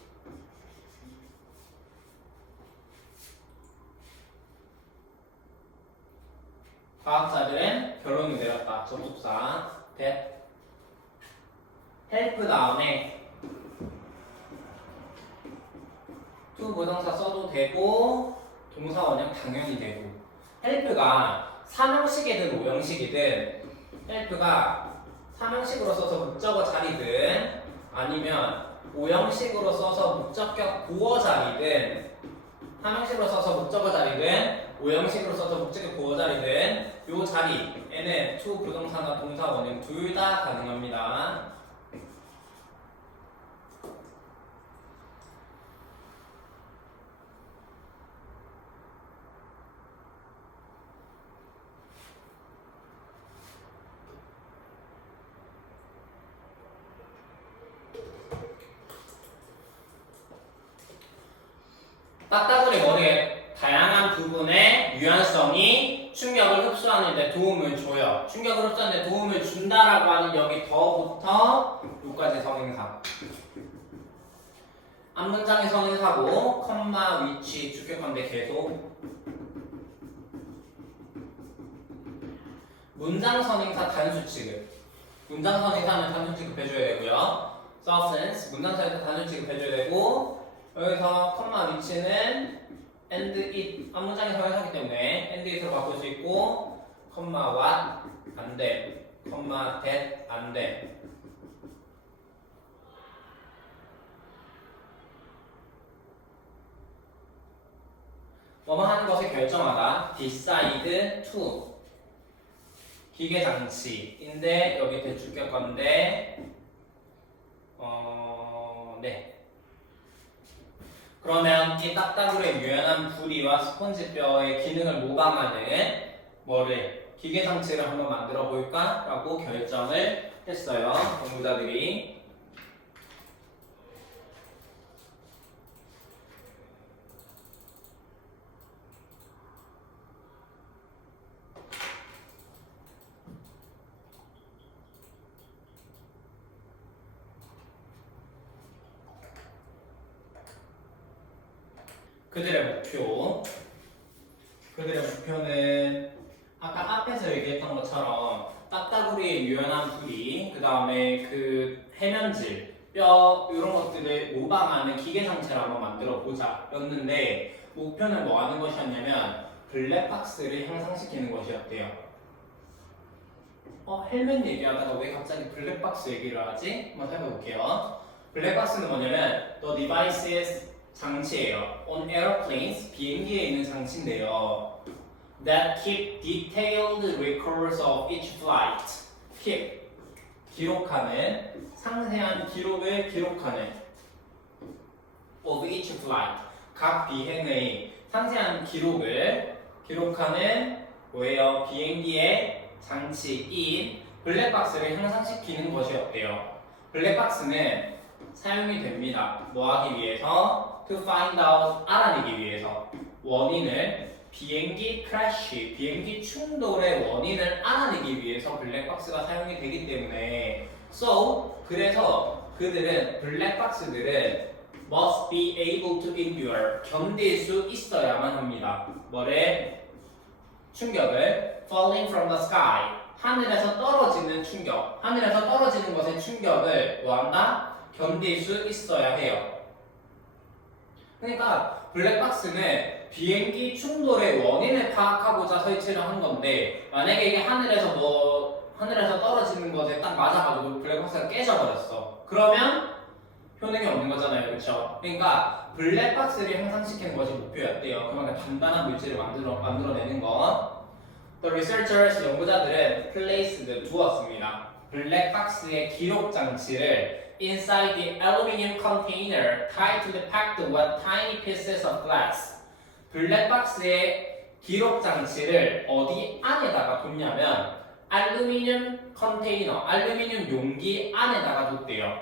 과학자들은 결론을 내렸다. 접속사 that help 다음에 to 부동사 써도 되고 동사 원형 당연히 되고 help가 3형식이든 5형식이든 help가 3형식으로 써서 목적어 자리든 아니면 5형식으로 써서 목적격 보어 자리든 3형식으로 써서 목적어 자리든 5형식으로 써서 목적격 보어 자리든 요 자리에는 to 부동사나 동사 원형 둘 다 가능합니다. 딱따구리 머리에 다양한 부분의 유연성이 충격을 흡수하는 데 도움을 줘요. 충격을 흡수하는 데 도움을 준다라고 하는 여기 더부터 요까지 성행사. 앞문장의 성행사고 컴마 위치 주격건데 계속 문장 선행사 단수 취급. 문장 선행사는 단수 취급해줘야 되고요. substance 문장 선행사 단수 취급해줘야 되고 여기서 컴마 위치는 and it 앞문장의 성행사이기 때문에 and it으로 바꿀 수 있고 컴마 what 안 돼. 컴마 that 안 돼. 뭐뭐 하는 것을 결정하다 decide to 기계장치인데 여기 대주격 건데 네. 그러면 이 딱따구리의 유연한 부리와 스폰지뼈의 기능을 모방하는 뭐를 기계장치를 한번 만들어 볼까? 라고 결정을 했어요. 연구자들이. 그들의 목표는 아까 앞에서 얘기했던 것처럼 딱따구리의 유연한 부리, 그 다음에 그 해면질, 뼈 이런 것들을 모방하는 기계장치를 한번 만들어 보자 였는데 목표는 뭐 하는 것이었냐면 블랙박스를 향상시키는 것이었대요. 헬멧 얘기하다가 왜 갑자기 블랙박스 얘기를 하지? 한번 살펴볼게요. 블랙박스는 뭐냐면 the devices 장치예요. On airplanes 비행기에 있는 장치인데요. That keep detailed records of each flight. keep 기록하는 상세한 기록을 기록하는 of each flight 각 비행의 상세한 기록을 기록하는 뭐예요? 비행기의 장치인 블랙박스를 향상시키는 것이었대요. 블랙박스는 사용이 됩니다. 뭐 하기 위해서? To find out 알아내기 위해서 원인을 비행기 크래쉬, 비행기 충돌의 원인을 알아내기 위해서 블랙박스가 사용이 되기 때문에 그래서 그들은 블랙박스들은 must be able to endure 견딜 수 있어야만 합니다. 뭐래? 충격을 falling from the sky 하늘에서 떨어지는 충격 하늘에서 떨어지는 것의 충격을 뭐한다? 견딜 수 있어야 해요. 그러니까 블랙박스는 비행기 충돌의 원인을 파악하고자 설치를 한 건데 만약에 이게 하늘에서 떨어지는 것에 딱 맞아가지고 블랙박스가 깨져버렸어. 그러면 효능이 없는 거잖아요, 그렇죠? 그러니까 블랙박스를 향상시키는 것이 목표였대요. 그만큼 단단한 물질을 만들어내는 거. The researchers 연구자들은 placed 두었습니다. 블랙박스의 기록 장치를 inside the aluminum container tightly packed with tiny pieces of glass. 블랙박스의 기록 장치를 어디 안에다가 뒀냐면 알루미늄 컨테이너, 알루미늄 용기 안에다가 뒀대요.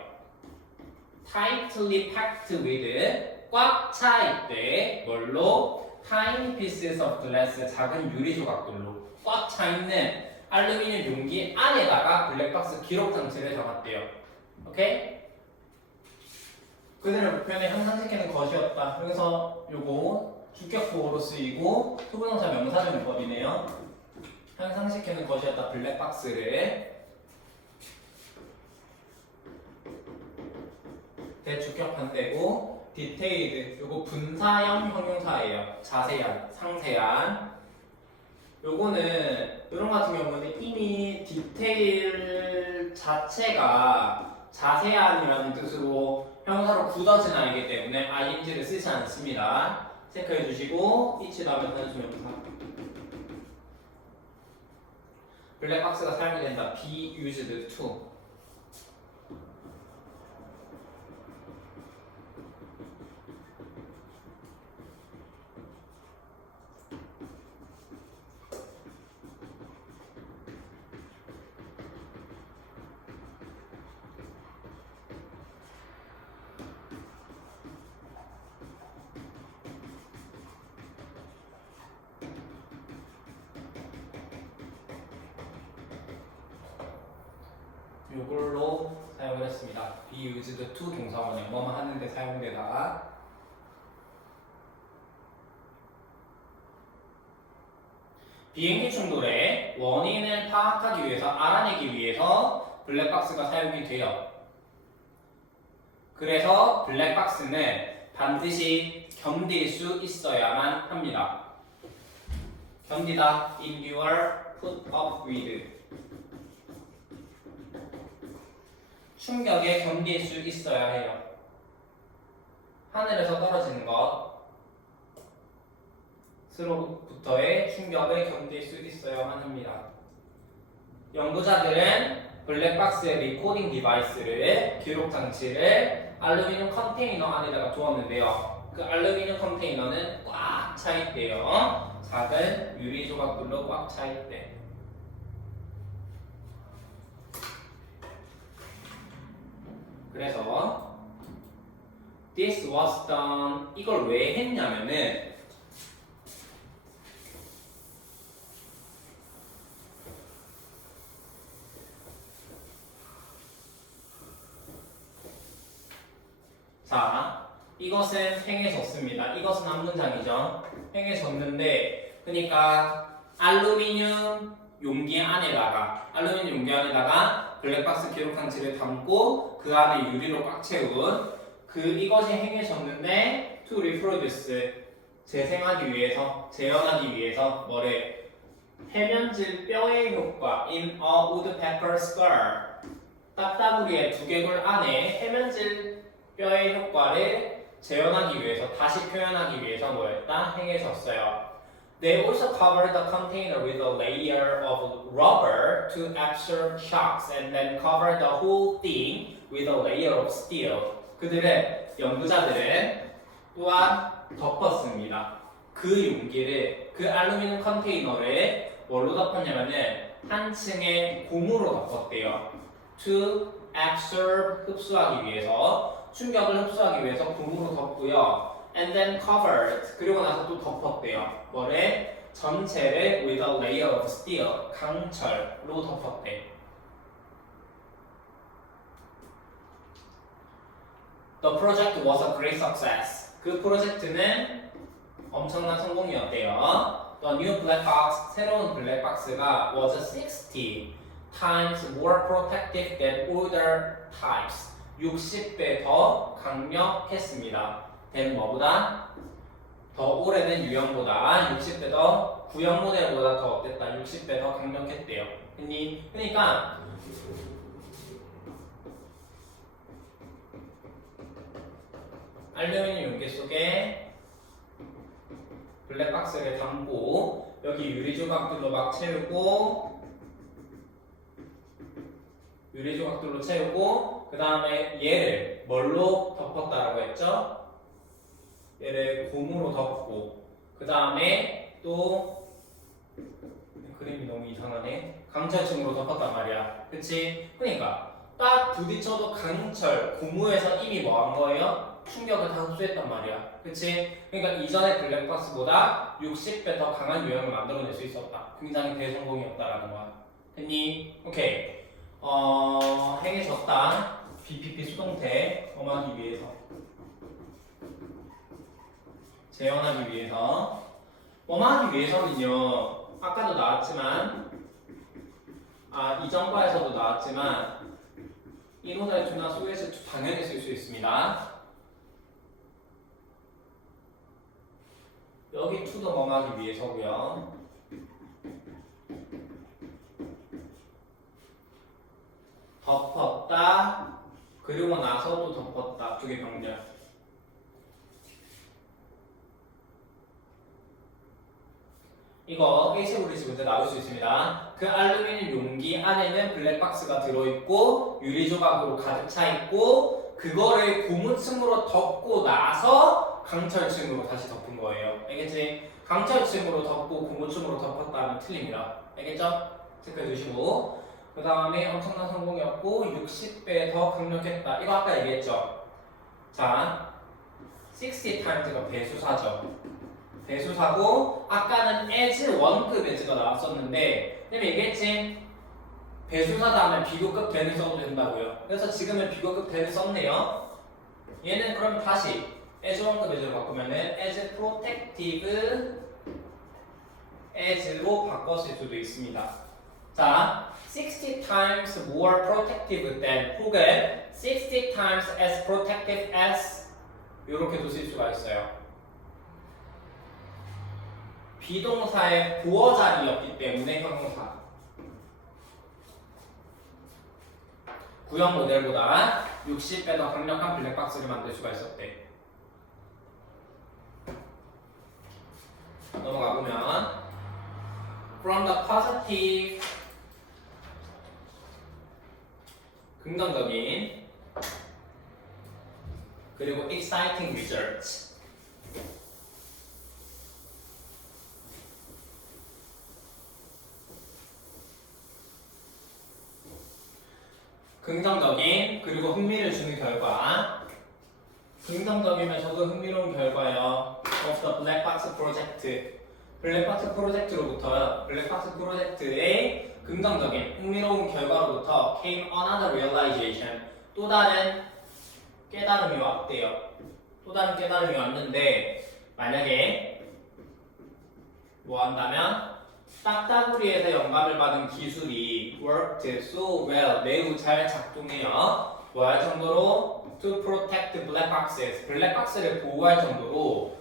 tightly packed with 꽉 차 있대. 뭘로? tiny pieces of glass 작은 유리 조각들로 꽉 차 있는 알루미늄 용기 안에다가 블랙박스 기록 장치를 담았대요. 오케이? 그들의 목표는 향상시키는 것이었다. 그래서 요거 주격 보호로 쓰이고 투부정사 명사적 문법이네요. 향상시키는 것이었다. 블랙박스를 대주격한대고 디테일드 요거 분사형 형용사예요. 자세한, 상세한. 요거는 요런 같은 경우는 이미 디테일 자체가 자세한이라는 뜻으로 형용사로 굳어진 아이기 때문에 ing를 쓰지 않습니다. 체크해 주시고 each 다음에 단수 명사. 블랙박스가 사용이 된다. be used to. 요걸로 사용을 했습니다. be used to 동사원에 뭐뭐 하는데 사용되다. 비행기 충돌의 원인을 파악하기 위해서 알아내기 위해서 블랙박스가 사용이 돼요. 그래서 블랙박스는 반드시 견딜 수 있어야만 합니다. 견디다, endure, put up with. 충격에 견딜 수 있어야 해요. 하늘에서 떨어지는 것으로부터의 충격을 견딜 수 있어야만 합니다. 연구자들은 블랙박스의 리코딩 디바이스를, 기록 장치를 알루미늄 컨테이너 안에다가 두었는데요. 그 알루미늄 컨테이너는 꽉 차 있대요. 작은 유리 조각들로 꽉 차 있대. 그래서 this was done 이걸 왜 했냐면은 자 이것은 행해졌습니다. 이것은 한 문장이죠. 행해졌는데 그러니까 알루미늄 용기 안에다가 블랙박스 기록 장치를 담고 그 안에 유리로 꽉 채운 이것이 행해졌는데 to reproduce 재생하기 위해서 재현하기 위해서 뭐래 해면질 뼈의 효과 in a woodpecker skull 딱따구리의 두개골 안에 해면질 뼈의 효과를 재현하기 위해서 다시 표현하기 위해서 뭐였다 행해졌어요. They also covered the container with a layer of rubber to absorb shocks and then covered the whole thing with a layer of steel. 연구자들은 또한 덮었습니다. 그 용기를, 그 알루미늄 컨테이너를 뭘로 덮었냐면은 한 층의 고무로 덮었대요. To absorb, 흡수하기 위해서, 충격을 흡수하기 위해서 고무로 덮고요. And then covered, 그리고 나서 또 덮었대요. 뭐래? 전체를 with a layer of steel, 강철로 덮었대. The project was a great success. 그 프로젝트는 엄청난 성공이었대요. The new black box, 새로운 블랙박스가 was 60 times more protective than older types. 60배 더 강력했습니다. 된 뭐보다? 더 오래된 유형보다 60배 더 구형 모델보다 더 어땠다? 60배 더 강력했대요. 그러니까 알루미늄 용기 속에 블랙박스를 담고 여기 유리 조각들로 막 채우고 그 다음에 얘를 뭘로 덮었다라고 했죠? 얘를 고무로 덮고 그 다음에 또 그림이 너무 이상하네. 강철층으로 덮었단 말이야. 그치? 그러니까 딱 부딪혀도 강철 고무에서 이미 뭐 한 거예요? 충격을 다 흡수했단 말이야. 그치? 그러니까 이전의 블랙박스보다 60배 더 강한 유형을 만들어낼 수 있었다. 굉장히 대성공이었다라는 거야. 됐니? 오케이. 행해졌다. BPP 수동태 엄하기 위해서 재현하기 위해서 엄하기 위해서는요 아까도 나왔지만 이전 과에서도 나왔지만 이노달 투나 소에스 투 당연히 쓸 수 있습니다. 여기 투도 뭐하기 위해서고요. 덮었다. 그리고 나서 또 덮었다. 두 개 병렬. 이거 일시불일시 문제 나올 수 있습니다. 그 알루미늄 용기 안에는 블랙박스가 들어있고 유리 조각으로 가득 차 있고 그거를 고무층으로 덮고 나서 강철층으로 다시 덮은 거예요. 알겠지? 강철층으로 덮고 고무층으로 덮었다면 틀립니다. 알겠죠? 체크해 주시고 그 다음에 엄청난 성공이었고 60배 더 강력했다. 이거 아까 얘기했죠? 자, 60 times가 배수사죠. 배수사고 아까는 as 1급 as가 나왔었는데 내가 얘기했지? 배수사 다음에 비교급 되는 써도 된다고요. 그래서 지금은 비교급 되는 썼네요. 얘는 그럼 다시 as 1급 as로 바꾸면은 as protective as로 바꿨을 수도 있습니다. 자, 60 times more protective than 혹은 60 times as protective as 이렇게도 쓸 수가 있어요. 비동사의 보어 자리였기 때문에 형용사. 구형 모델보다 60배 더 강력한 블랙박스를 만들 수가 있었대. 넘어가 보면 from the positive 긍정적인 그리고 exciting results 긍정적인 그리고 흥미를 주는 결과 긍정적이면서도 흥미로운 결과요 of the black box project 블랙박스 프로젝트로부터 블랙박스 프로젝트의 긍정적인 흥미로운 결과로부터 came another realization 또 다른 깨달음이 왔대요. 또 다른 깨달음이 왔는데 만약에 뭐 한다면 딱따구리에서 영감을 받은 기술이 worked so well 매우 잘 작동해요. 뭐 할 정도로 to protect black boxes 블랙박스를 보호할 정도로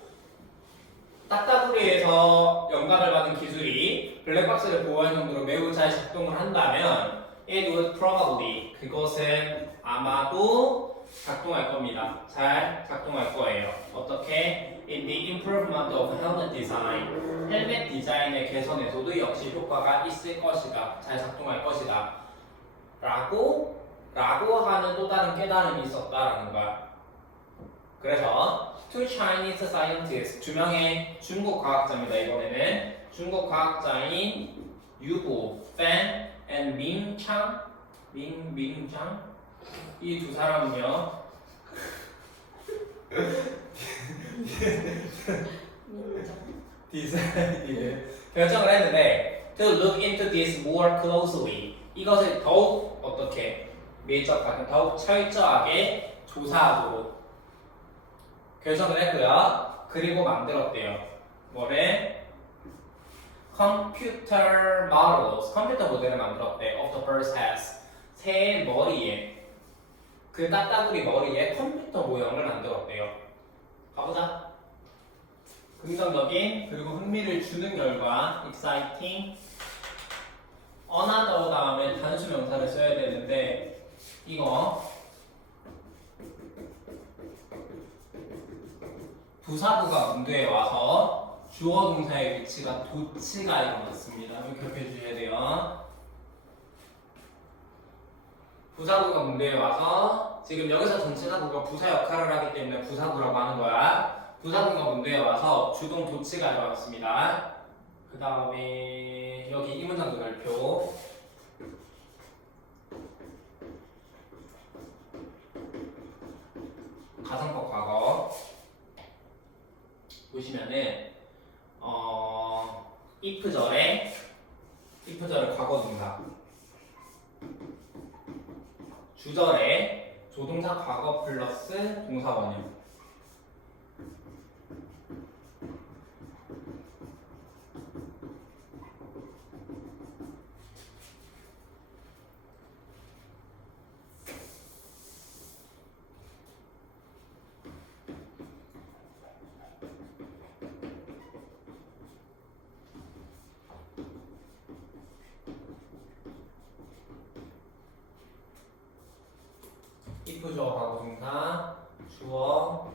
딱따구리에서 영감을 받은 기술이 블랙박스를 보호할 정도로 매우 잘 작동을 한다면 it would probably 그것은 아마도 작동할 겁니다. 잘 작동할 거예요. 어떻게? In the improvement of helmet design 헬멧 디자인의 개선에서도 역시 효과가 있을 것이다. 잘 작동할 것이다. 라고 하는 또 다른 깨달음이 있었다라는 거야. 그래서 two Chinese scientists 두 명의 중국 과학자입니다. 이번에는 중국 과학자인 유보, 팬, and 민창 이 두 사람은요. 디자인을 결정을 했는데 to look into this more closely 이것을 더욱 어떻게 밀접하게 더욱 철저하게 조사하도록 결정을 했고요. 그리고 만들었대요. 뭐를? 컴퓨터 모델을 만들었대. of the bird's head. 새의 머리에 그 딱따구리 머리에 컴퓨터 모형을 만들었대요. 가보자. 긍정적인 그리고 흥미를 주는 결과 exciting another 다음에 단수 명사를 써야 되는데 이거 부사구가 문제에 와서 주어 동사의 위치가 도치가 일어났습니다. 이거 기억해 주셔야 돼요. 부사구가 문제에 와서 지금 여기서 전체사구가 부사 역할을 하기 때문에 부사구라고 하는 거야. 부사구가 문제에 와서 주동 도치가 일어났습니다. 그 다음에 여기 이 문장도 발표. 가상법 과거 보시면은 if절에 과거 동사 주절에 조동사 과거 플러스 동사 원형 if 주어 과거 동사 주어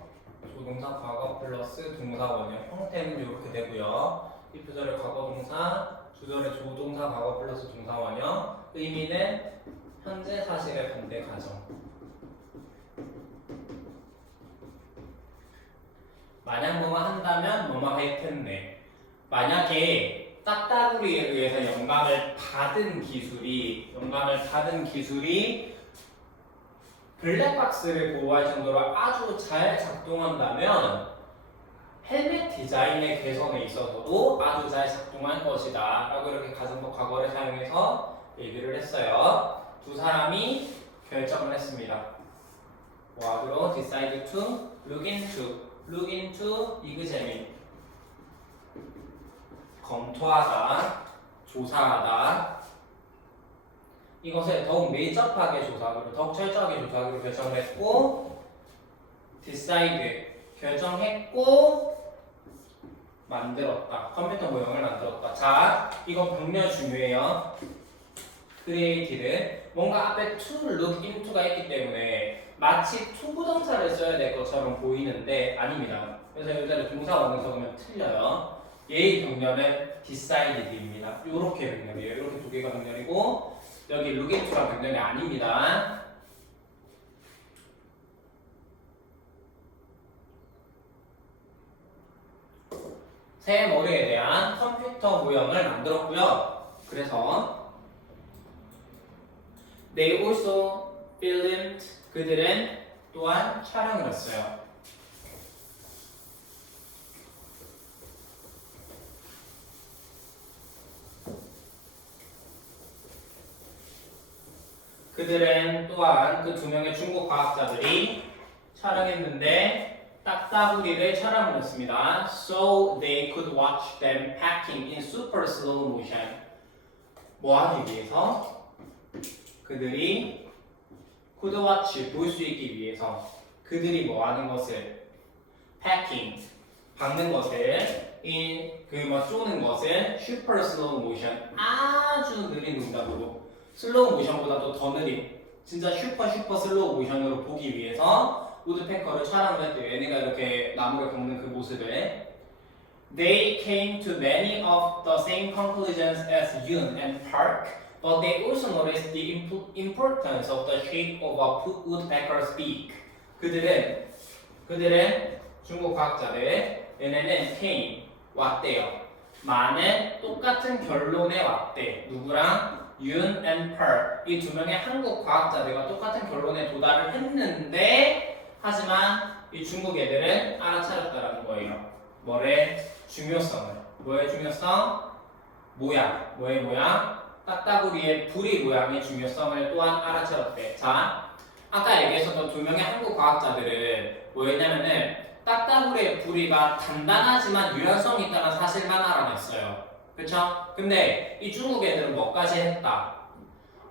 조동사 과거 플러스 동사 원형 형태는 이렇게 되고요. if 절의 과거 동사 주절의 조동사 과거 플러스 동사 원형 의미는 현재 사실의 반대 가정. 만약 뭐뭐 한다면 뭐뭐 할 텐데 만약에 딱따구리에 의해서 영감을 받은 기술이 블랙박스를 보호할 정도로 아주 잘 작동한다면 헬멧 디자인의 개선에 있어서도 아주 잘 작동할 것이다 라고 이렇게 가정법 과거를 사용해서 얘기를 했어요. 두 사람이 결정을 했습니다. 뭐하기로? decide to look into examine 검토하다, 조사하다 이것을 더욱 밀접하게 조사하기로, 더욱 철저하게 조사하기로 결정을 했고 decide 결정했고 만들었다. 컴퓨터 모형을 만들었다. 자, 이건 병렬 중요해요. created 뭔가 앞에 to look into가 있기 때문에 마치 to 부동사를 써야 될 것처럼 보이는데 아닙니다. 그래서 여기다 동사 원형 적으면 틀려요. 얘의 병렬은 decided입니다. 이렇게 병렬이에요. 이렇게 두 개가 병렬이고 여기 look into가 병렬이 아닙니다. 새 머리에 대한 컴퓨터 모형을 만들었고요. 그래서 they also filmed 그들은 또한 촬영을 했어요. 그들은 또한 그 두 명의 중국 과학자들이 촬영했는데 딱따구리를 촬영을 했습니다. So they could watch them packing in super slow motion. 뭐 하기 위해서? 그들이 could watch 볼 수 있기 위해서 그들이 뭐 하는 것을 packing 박는 것을 쏘는 것을 super slow motion 아주 느린 동작으로 슬로우 모션보다도 더 느린 진짜 슈퍼 슬로우 모션으로 보기 위해서 우드패커를 촬영을 했대요. 얘네가 이렇게 나무를 걷는 그 모습을 They came to many of the same conclusions as Yoon and Park, but they also noticed the importance of the shape of a woodpecker's beak. 그들은 중국 과학자들 얘네는 came 왔대요. 많은 똑같은 결론에 왔대. 누구랑? 윤 and Per 이 두 명의 한국 과학자들과 똑같은 결론에 도달을 했는데 하지만 이 중국 애들은 알아차렸다라는 거예요. 뭐의 중요성을. 뭐의 중요성? 모양. 뭐의 모양? 딱따구리의 부리 모양의 중요성을 또한 알아차렸대. 자, 아까 얘기했었던 두 명의 한국 과학자들은 뭐였냐면은 딱따구리의 부리가 단단하지만 유연성이 있다는 사실만 알아냈어요. 그쵸? 근데 이 중국 애들은 뭐까지 했다?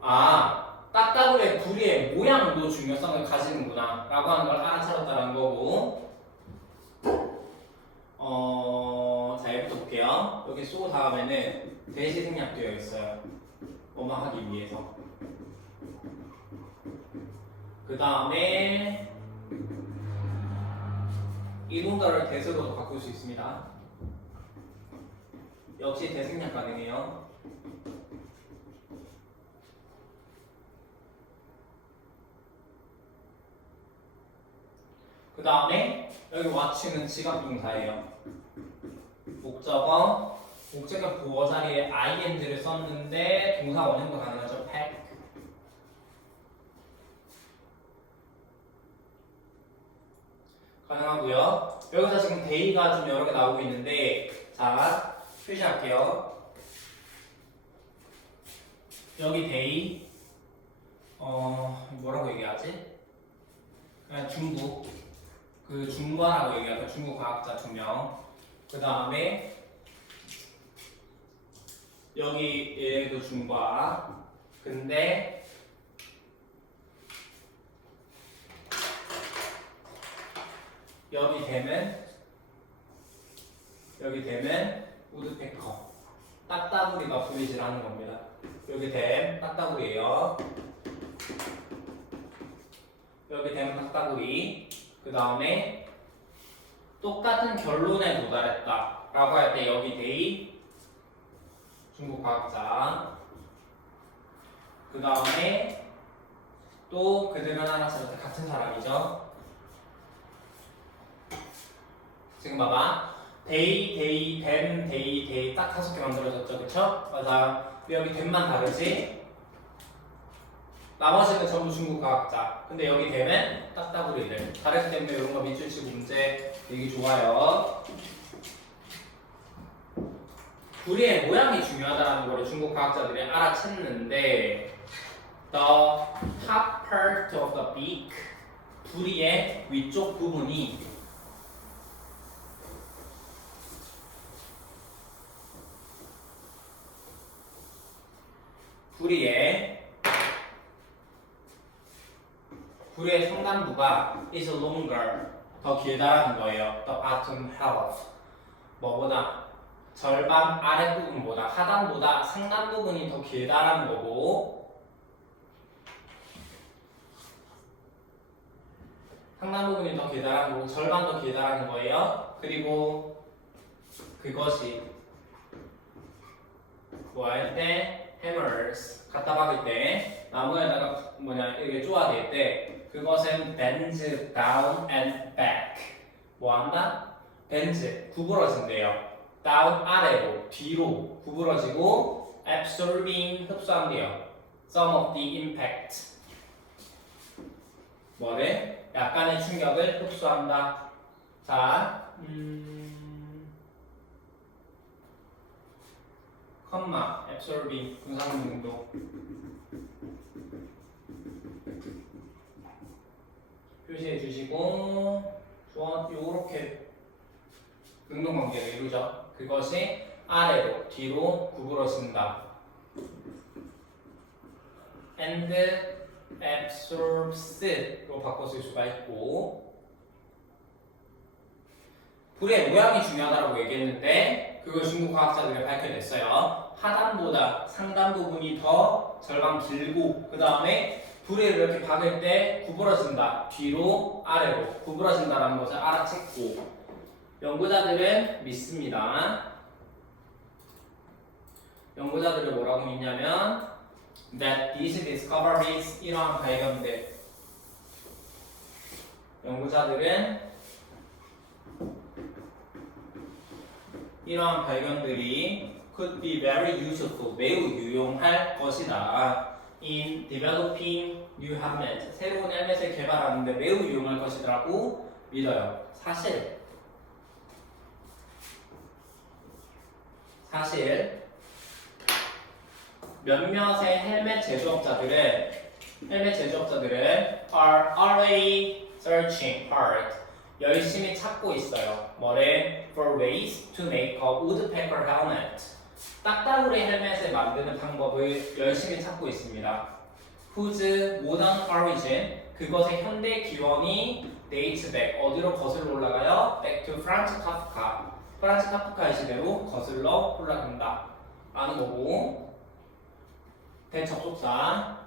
아, 딱따구리의 부리의 모양도 중요성을 가지는구나 라고 하는 걸 알아차렸다는 거고 자, 얘부터 볼게요. 여기 쏘고 다음에는 대시 생략되어 있어요. 뭐뭐 하기 위해서. 그 다음에 이 동사를 대세로도 바꿀 수 있습니다. 역시 대생략 가능해요. 그 다음에 여기 watch는 지각 동사예요. 목적어 부어 자리에 ing를 썼는데 동사 원형도 가능하죠. pack. 가능하고요. 여기서 지금 day가 좀 여러 개 나오고 있는데 자. 표시할게요. 여기 데이 뭐라고 얘기하지? 그냥 중국 그 중과라고 얘기할까? 중국 과학자 2명. 그 다음에 여기 얘도 중과. 근데 여기 되면 우드패커 딱따구리가 분리질하는 겁니다. 여기 댐 딱따구리예요. 여기 되면 딱따구리. 그 다음에 똑같은 결론에 도달했다 라고 할 때 여기 데이 중국 과학자. 그 다음에 또 그들은 하나처럼 같은 사람이죠. 지금 봐봐. 데이, 데이 딱 5개 만들어졌죠, 그쵸? 맞아. 근데 여기 댐만 다르지? 나머지는 전부 중국 과학자. 근데 여기 댐은 딱따구리들. 다르기 때문에 이런 거 밑줄 치고 문제 되게 좋아요. 부리의 모양이 중요하다는 걸 중국 과학자들이 알아챘는데 the top part of the beak 부리의 위쪽 부분이 부리의 상단부가 is longer 더 길다라는 거예요. The bottom half 뭐보다 절반 아랫부분보다 하단보다 상단부분이 더 길다라는 거고 상단부분이 더 길다라는 거고 절반 더 길다라는 거예요. 그리고 그것이 뭐 할 때 hammers 갖다 박을 때 나무에다가 이렇게 쪼아댈 때 그것은 bends down and back 뭐 한다? bends 구부러진대요. down 아래로 뒤로 구부러지고 absorbing 흡수한대요. some of the impact 뭐를? 약간의 충격을 흡수한다. 자, 컴마 absorbing 분사구문도 표시해 주시고 요렇게 능동관계를 이루죠. 그것이 아래로 뒤로 구부러진다. and absorbs로 바꿔 쓸 수가 있고 불의 모양이 중요하다고 얘기했는데 그걸 중국 과학자들이 밝혀냈어요. 하단보다 상단 부분이 더 절반 길고 그 다음에 불을 이렇게 박을 때 구부러진다. 뒤로 아래로 구부러진다라는 것을 알아챘고 연구자들은 믿습니다. 연구자들은 뭐라고 믿냐면 that these discoveries 이러한 발견들 연구자들은 이러한 발견들이 could be very useful 매우 유용할 것이다. in developing new helmet 새로운 헬멧을 개발하는데 매우 유용할 것이라고 믿어요. 사실 몇몇의 헬멧 제조업자들은 are already searching hard 열심히 찾고 있어요. 뭐래? For ways to make a woodpecker helmet 딱따구리 헬멧을 만드는 방법을 열심히 찾고 있습니다. whose modern origin 그것의 현대 기원이 dates back 어디로 거슬러 올라가요? back to 프란츠 카프카 프란츠 카프카의 시대로 거슬러 올라간다 라는 거고 대접속사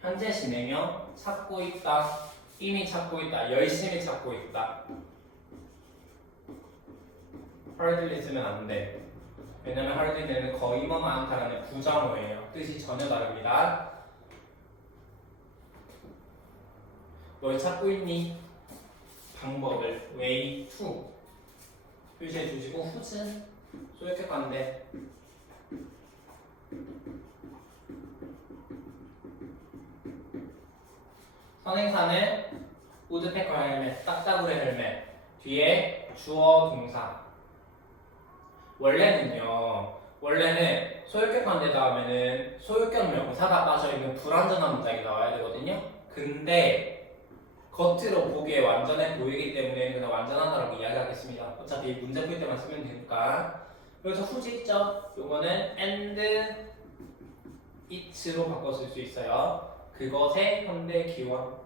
현재 진행형 찾고 있다 이미 찾고 있다 열심히 찾고 있다 hardly 쓰면 안돼 왜냐면 hardly는 거의 뭐 많다라는 부정어예요 뜻이 전혀 다릅니다 뭘 찾고 있니? 방법을 way to 표시해 주시고 whose 소유격관데 선행사는 우드페커 헬멧, 딱따구리 헬멧 뒤에 주어 동사 원래는 소유격관대 다음에는 소유격 명사가 빠져있는 불완전한 문장이 나와야 되거든요 근데 겉으로 보기에 완전해 보이기 때문에 그냥 완전하다라고 이야기하겠습니다 어차피 문제 풀 때만 쓰면 되니까 그래서 후지 있죠? 요거는 and it로 바꿔 쓸 수 있어요 그것의 현대 기원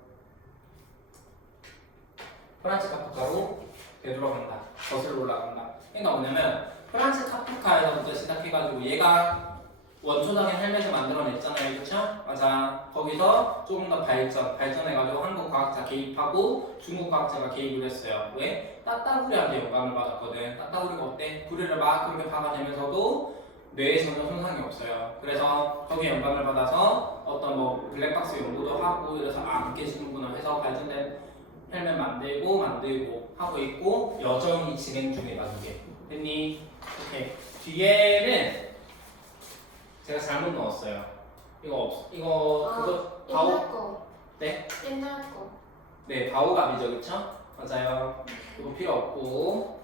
프란츠 카프카로 되돌아간다 거슬러 올라간다 그러니까 뭐냐면 프란츠 카프카에서부터 시작해가지고 얘가 원초적인 헬멧을 만들어냈잖아요, 그렇죠? 맞아. 거기서 조금 더 발전해가지고 한국 과학자 개입하고 중국 과학자가 개입을 했어요. 왜? 따따구리한테 영감을 받았거든. 따따구리가 어때? 구리를 막 그렇게 박아내면서도 뇌에 전혀 손상이 없어요. 그래서 거기에 영감을 받아서 어떤 뭐 블랙박스 연구도 하고 이래서 안 깨지는구나 해서 발전된 헬멧 만들고 하고 있고 여전히 진행 중이다 이게. 됐니? 오케이. 뒤에는 제가 잘못 넣었어요. 이거 그거 바오. 옛날 거. 네? 옛날 거. 네, 바오갑이죠, 그쵸? 맞아요. 이거 필요 없고